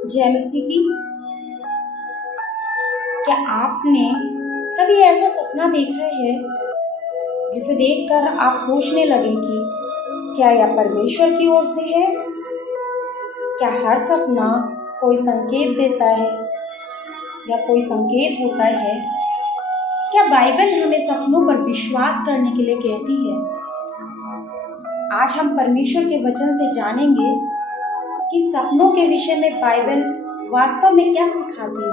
जय मसीह की। क्या आपने कभी ऐसा सपना देखा है जिसे देखकर आप सोचने लगे कि क्या यह परमेश्वर की ओर से है? क्या हर सपना कोई संकेत देता है या कोई संकेत होता है? क्या बाइबल हमें सपनों पर विश्वास करने के लिए कहती है? आज हम परमेश्वर के वचन से जानेंगे कि सपनों के विषय में बाइबल वास्तव में क्या सिखाती है।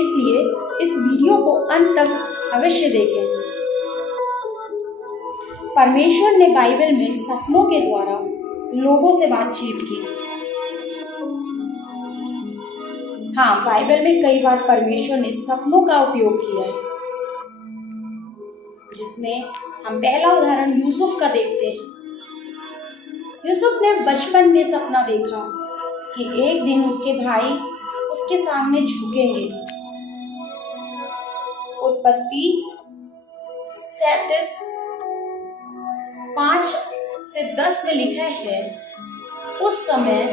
इसलिए इस वीडियो को अंत तक अवश्य देखें। परमेश्वर ने बाइबल में सपनों के द्वारा लोगों से बातचीत की। हाँ, बाइबल में कई बार परमेश्वर ने सपनों का उपयोग किया है, जिसमें हम पहला उदाहरण यूसुफ का देखते हैं। यूसुफ ने बचपन में सपना देखा कि एक दिन उसके भाई उसके सामने झुकेंगे। उत्पत्ति 37:5-10 में लिखा है, उस समय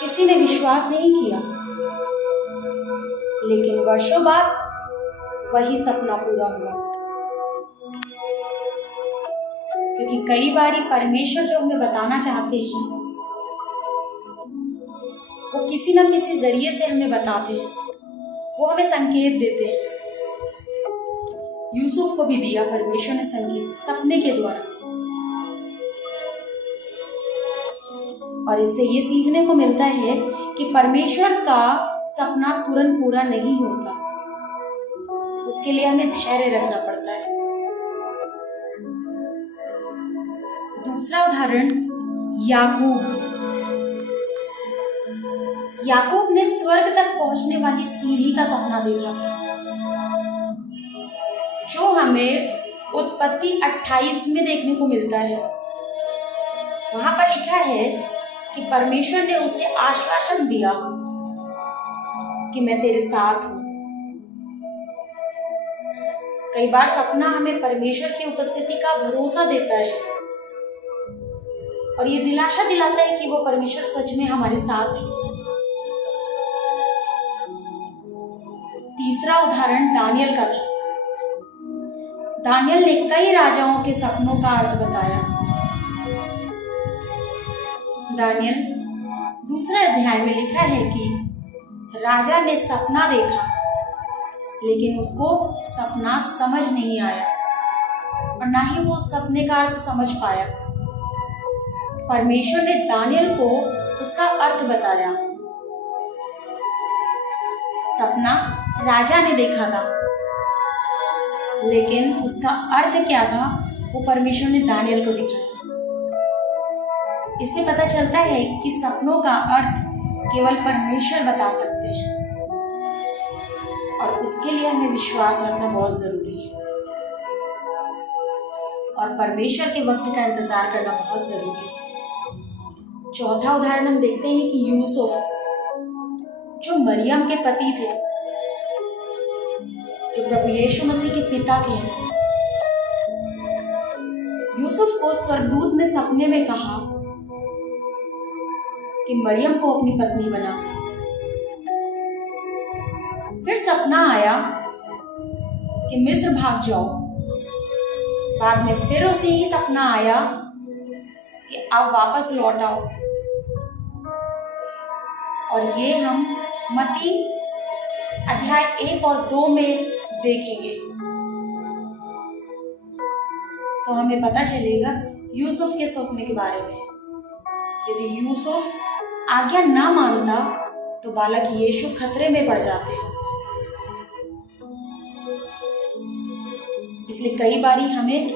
किसी ने विश्वास नहीं किया, लेकिन वर्षों बाद वही सपना पूरा हुआ। क्योंकि कई बार परमेश्वर जो हमें बताना चाहते हैं वो किसी न किसी जरिए से हमें बताते हैं, वो हमें संकेत देते हैं। यूसुफ को भी दिया परमेश्वर ने संकेत सपने के द्वारा, और इससे ये सीखने को मिलता है कि परमेश्वर का सपना तुरंत पूरा नहीं होता, उसके लिए हमें धैर्य रखना पड़ता है। दूसरा उदाहरण याकूब ने स्वर्ग तक पहुंचने वाली सीढ़ी का सपना देखा था, जो हमें उत्पत्ति 28 में देखने को मिलता है। वहां पर लिखा है कि परमेश्वर ने उसे आश्वासन दिया कि मैं तेरे साथ हूं। कई बार सपना हमें परमेश्वर की उपस्थिति का भरोसा देता है और ये दिलासा दिलाता है कि वो परमेश्वर सच में हमारे साथ है। तीसरा उदाहरण दानियल का था। दानियल ने कई राजाओं के सपनों का अर्थ बताया। दानियल 2 अध्याय में लिखा है कि राजा ने सपना देखा, लेकिन उसको सपना समझ नहीं आया और ना ही वो सपने का अर्थ समझ पाया। परमेश्वर ने दानियल को उसका अर्थ बताया। सपना राजा ने देखा था, लेकिन उसका अर्थ क्या था वो परमेश्वर ने दानियल को दिखाया। इससे पता चलता है कि सपनों का अर्थ केवल परमेश्वर बता सकते हैं, और उसके लिए हमें विश्वास रखना बहुत जरूरी है, और परमेश्वर के वक्त का इंतजार करना बहुत जरूरी है। चौथा उदाहरण हम देखते हैं कि यूसुफ, जो मरियम के पति थे, जो प्रभु यीशु मसीह के पिता के हैं। यूसुफ को स्वर्गदूत ने सपने में कहा कि मरियम को अपनी पत्नी बना। फिर सपना आया कि मिस्र भाग जाओ। बाद में फिर उसे ही सपना आया कि अब वापस लौट आओ। और ये हम मत्ती अध्याय 1 और 2 में देखेंगे, तो हमें पता चलेगा यूसुफ के सपने के बारे में। यदि यूसुफ आज्ञा ना मानता तो बालक यीशु खतरे में पड़ जाते। इसलिए कई बारी हमें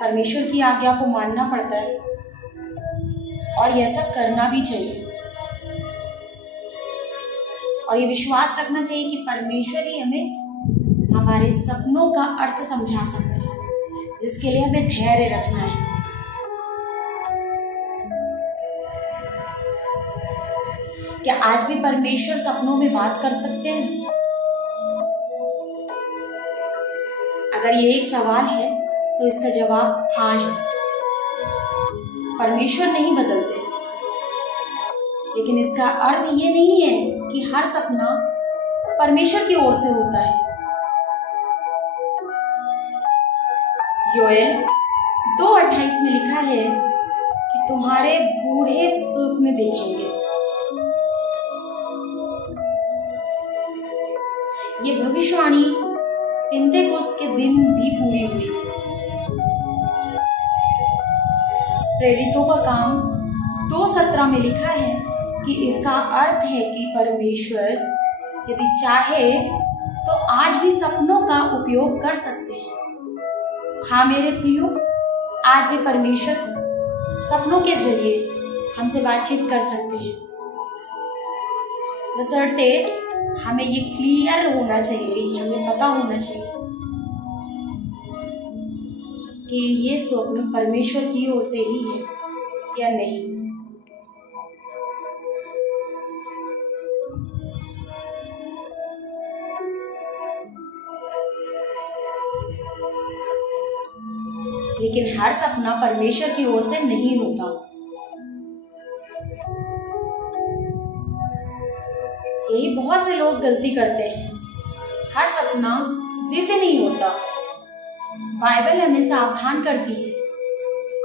परमेश्वर की आज्ञा को मानना पड़ता है, और यह सब करना भी चाहिए, और ये विश्वास रखना चाहिए कि परमेश्वर ही हमें हमारे सपनों का अर्थ समझा सकते हैं, जिसके लिए हमें धैर्य रखना है। क्या आज भी परमेश्वर सपनों में बात कर सकते हैं? अगर ये एक सवाल है तो इसका जवाब हाँ है। परमेश्वर नहीं बदलते, लेकिन इसका अर्थ ये नहीं है कि हर सपना परमेश्वर की ओर से होता है। योएल 2:28 में लिखा है कि तुम्हारे बूढ़े स्वप्न देखेंगे। ये भविष्यवाणी पेंतेकोस्त के दिन भी पूरी हुई। प्रेरितों का काम 2:17 में लिखा है कि इसका अर्थ है कि परमेश्वर यदि चाहे तो आज भी सपनों का उपयोग कर सकते हैं। हाँ मेरे प्रियो, आज भी परमेश्वर सपनों के जरिए हमसे बातचीत कर सकते हैं, बशर्ते हमें ये क्लियर होना चाहिए, हमें पता होना चाहिए कि ये स्वप्न परमेश्वर की ओर से ही है या नहीं। लेकिन हर सपना परमेश्वर की ओर से नहीं होता। यही बहुत से लोग गलती करते हैं। हर सपना दिव्य नहीं होता। बाइबल हमें सावधान करती है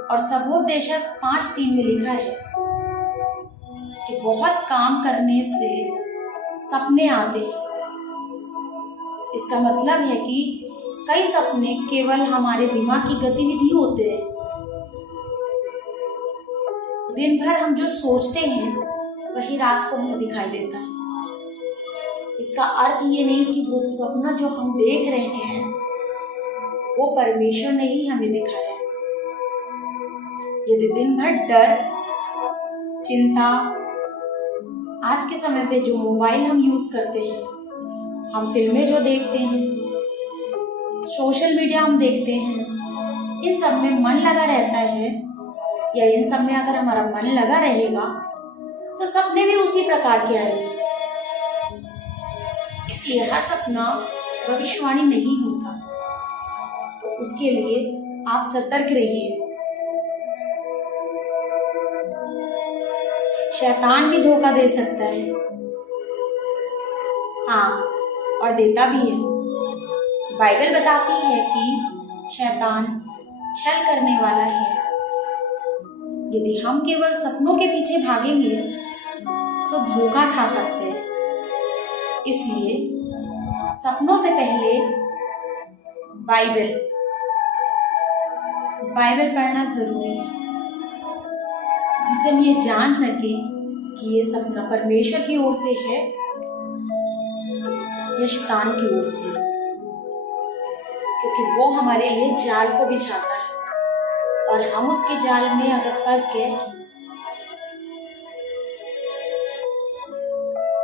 और सबोपदेशक 5:3 में लिखा है कि बहुत काम करने से सपने आते हैं। इसका मतलब है कि कई सपने केवल हमारे दिमाग की गतिविधि होते हैं। दिन भर हम जो सोचते हैं वही रात को हमें दिखाई देता है। इसका अर्थ ये नहीं कि वो सपना जो हम देख रहे हैं वो परमेश्वर ने ही हमें दिखाया है। यदि दिन भर डर, चिंता, आज के समय पे जो मोबाइल हम यूज करते हैं, हम फिल्में जो देखते हैं, सोशल मीडिया हम देखते हैं, इन सब में मन लगा रहता है, या इन सब में अगर हमारा मन लगा रहेगा तो सपने भी उसी प्रकार के आएंगे। इसलिए हर सपना भविष्यवाणी नहीं होता, तो उसके लिए आप सतर्क रहिए। शैतान भी धोखा दे सकता है, हाँ, और देता भी है। बाइबल बताती है कि शैतान छल करने वाला है। यदि हम केवल सपनों के पीछे भागेंगे तो धोखा खा सकते हैं। इसलिए सपनों से पहले बाइबल पढ़ना जरूरी है, जिससे हम ये जान सके कि ये सपना परमेश्वर की ओर से है या शैतान की ओर से, क्योंकि वो हमारे लिए जाल को बिछाता है और हम उसके जाल में अगर फंस गए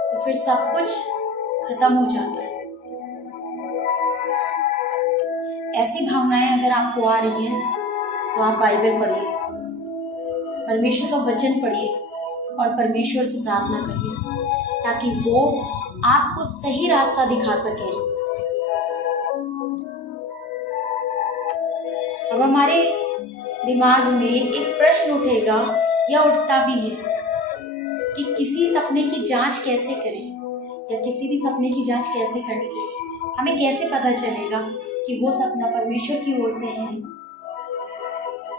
तो फिर सब कुछ खत्म हो जाता है। ऐसी भावनाएं अगर आपको आ रही हैं तो आप बाइबल पढ़िए, परमेश्वर का वचन पढ़िए और परमेश्वर से प्रार्थना करिए ताकि वो आपको सही रास्ता दिखा सके। अब हमारे दिमाग में एक प्रश्न उठेगा या उठता भी है कि किसी सपने की जांच कैसे करें या किसी भी सपने की जांच कैसे करनी चाहिए। हमें कैसे पता चलेगा कि वो सपना परमेश्वर की ओर से है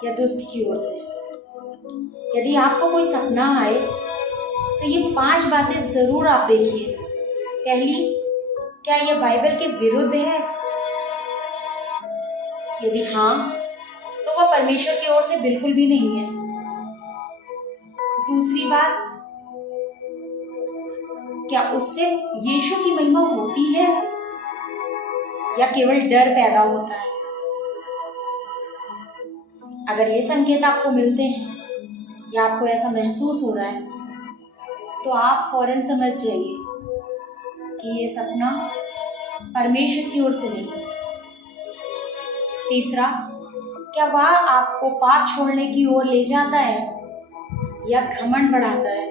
या दुष्ट की ओर से है। यदि आपको कोई सपना आए तो ये 5 बातें जरूर आप देखिए। पहली, क्या यह बाइबल के विरुद्ध है? यदि हाँ, तो वह परमेश्वर की ओर से बिल्कुल भी नहीं है। दूसरी बात, क्या उससे यीशु की महिमा होती है या केवल डर पैदा होता है? अगर ये संकेत आपको मिलते हैं या आपको ऐसा महसूस हो रहा है तो आप फौरन समझ जाइए कि ये सपना परमेश्वर की ओर से नहीं। तीसरा, क्या वह आपको पाप छोड़ने की ओर ले जाता है या घमंड बढ़ाता है?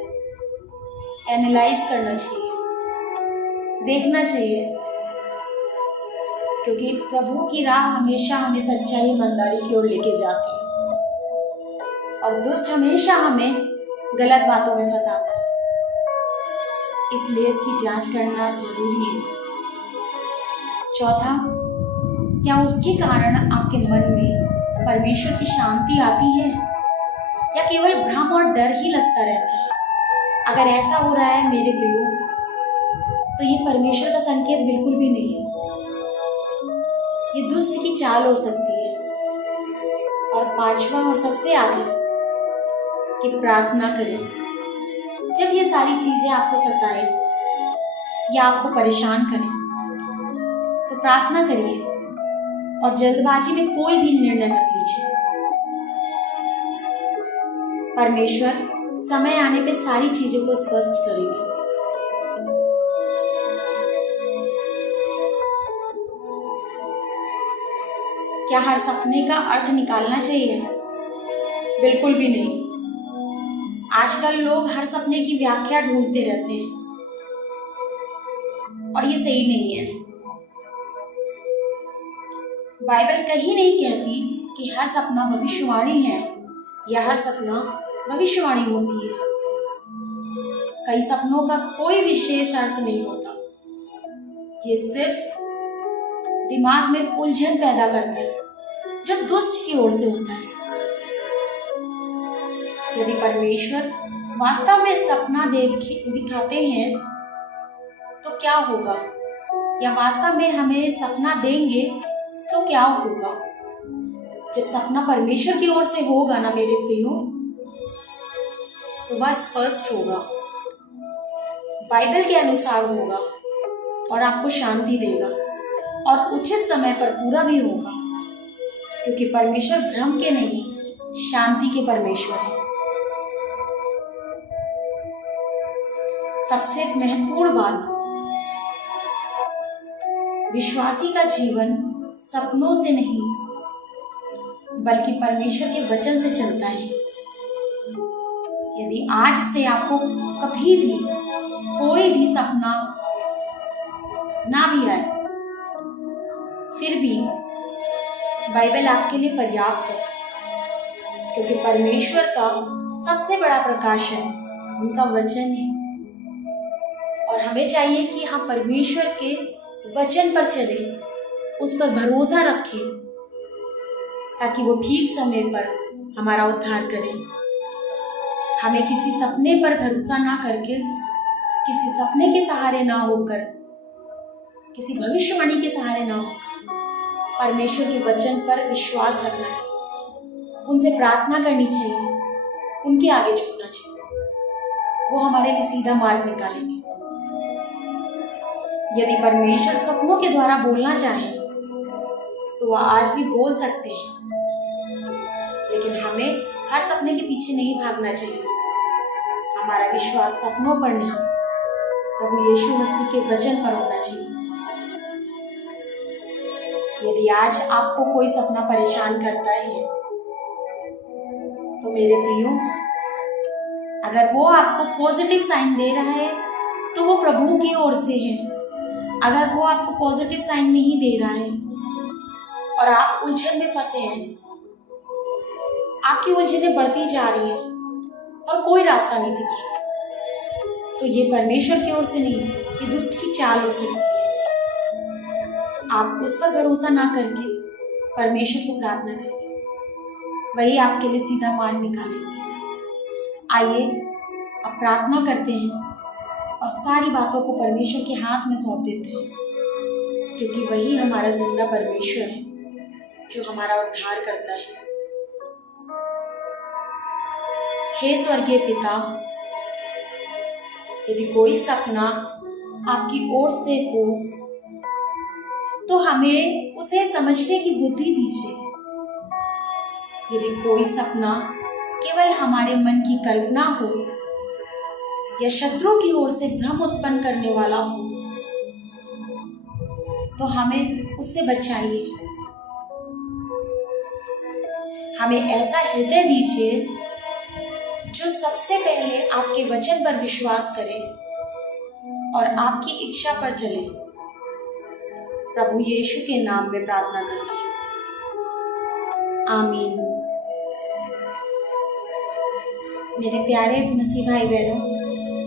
एनालाइज करना चाहिए, देखना चाहिए, क्योंकि प्रभु की राह हमेशा हमें सच्चाई ईमानदारी की ओर लेके जाती है और दुष्ट हमेशा हमें गलत बातों में फंसाता है। इसलिए इसकी जांच करना जरूरी है। चौथा, क्या उसके कारण आपके मन में परमेश्वर की शांति आती है या केवल भ्रम और डर ही लगता रहता है? अगर ऐसा हो रहा है मेरे प्रियो, तो ये परमेश्वर का संकेत बिल्कुल भी नहीं है। ये दुष्ट की चाल हो सकती है। और पांचवा और सबसे आखिर, कि प्रार्थना करें। जब ये सारी चीजें आपको सताए या आपको परेशान करें, तो प्रार्थना करिए और जल्दबाजी में कोई भी निर्णय मत लीजिए। परमेश्वर समय आने पे सारी चीजों को स्पष्ट करेंगे। क्या हर सपने का अर्थ निकालना चाहिए? बिल्कुल भी नहीं। आजकल लोग हर सपने की व्याख्या ढूंढते रहते हैं और ये सही नहीं है। बाइबल कहीं नहीं कहती कि हर सपना भविष्यवाणी है या हर सपना भविष्यवाणी होती है। कई सपनों का कोई विशेष अर्थ नहीं होता। ये सिर्फ दिमाग में उलझन पैदा करता है जो दुष्ट की ओर से होता है। यदि परमेश्वर वास्तव में सपना दिखाते हैं तो क्या होगा, या वास्तव में हमें सपना देंगे तो क्या होगा? जब सपना परमेश्वर की ओर से होगा ना मेरे प्रियो, तो वह स्पष्ट होगा, बाइबल के अनुसार होगा और आपको शांति देगा और उचित समय पर पूरा भी होगा, क्योंकि परमेश्वर भ्रम के नहीं, शांति के परमेश्वर है। सबसे महत्वपूर्ण बात, विश्वासी का जीवन सपनों से नहीं बल्कि परमेश्वर के वचन से चलता है। यदि आज से आपको कभी भी कोई भी सपना ना भी आए, फिर भी बाइबल आपके लिए पर्याप्त है, क्योंकि परमेश्वर का सबसे बड़ा प्रकाशन उनका वचन है। और हमें चाहिए कि हम परमेश्वर के वचन पर चले, उस पर भरोसा रखें, ताकि वो ठीक समय पर हमारा उद्धार करें। हमें किसी सपने पर भरोसा ना करके, किसी सपने के सहारे ना होकर, किसी भविष्यवाणी के सहारे ना होकर परमेश्वर के वचन पर विश्वास रखना चाहिए, उनसे प्रार्थना करनी चाहिए, उनके आगे झुकना चाहिए। वो हमारे लिए सीधा मार्ग निकालेंगे। यदि परमेश्वर सपनों के द्वारा बोलना चाहे तो वह आज भी बोल सकते हैं, लेकिन हमें हर सपने के पीछे नहीं भागना चाहिए। हमारा विश्वास सपनों पर नहीं, प्रभु यीशु मसीह के वचन पर होना चाहिए। यदि आज आपको कोई सपना परेशान करता है, तो मेरे प्रियो, अगर वो आपको पॉजिटिव साइन दे रहा है तो वो प्रभु की ओर से है। अगर वो आपको पॉजिटिव साइन नहीं दे रहा है और आप उलझन में फंसे हैं, आपकी उलझनें बढ़ती जा रही है और कोई रास्ता नहीं दिख रहा, तो ये परमेश्वर की ओर से नहीं, ये दुष्ट की चाल हो सकती है। आप उस पर भरोसा ना करके परमेश्वर से प्रार्थना करिए, वही आपके लिए सीधा मार्ग निकालेंगे। आइए अब प्रार्थना करते हैं और सारी बातों को परमेश्वर के हाथ में सौंप देते हैं, क्योंकि वही हमारा जिंदा परमेश्वर है जो हमारा उद्धार करता है। हे स्वर्गीय पिता, यदि कोई सपना आपकी ओर से हो तो हमें उसे समझने की बुद्धि दीजिए। यदि कोई सपना केवल हमारे मन की कल्पना हो या शत्रु की ओर से भ्रम उत्पन्न करने वाला हो, तो हमें उससे बचाइए। हमें ऐसा हृदय दीजिए जो सबसे पहले आपके वचन पर विश्वास करे और आपकी इच्छा पर चले। प्रभु यीशु के नाम में प्रार्थना करते हैं, आमीन। मेरे प्यारे मसीह भाई बहनों,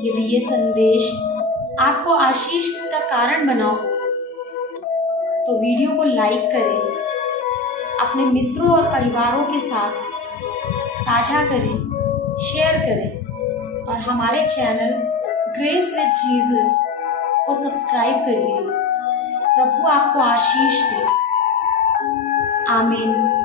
यदि ये संदेश आपको आशीष का कारण बनाओ, तो वीडियो को लाइक करें, अपने मित्रों और परिवारों के साथ साझा करें, शेयर करें और हमारे चैनल ग्रेस विद जीसस को सब्सक्राइब करिए। प्रभु आपको आशीष दे। आमीन।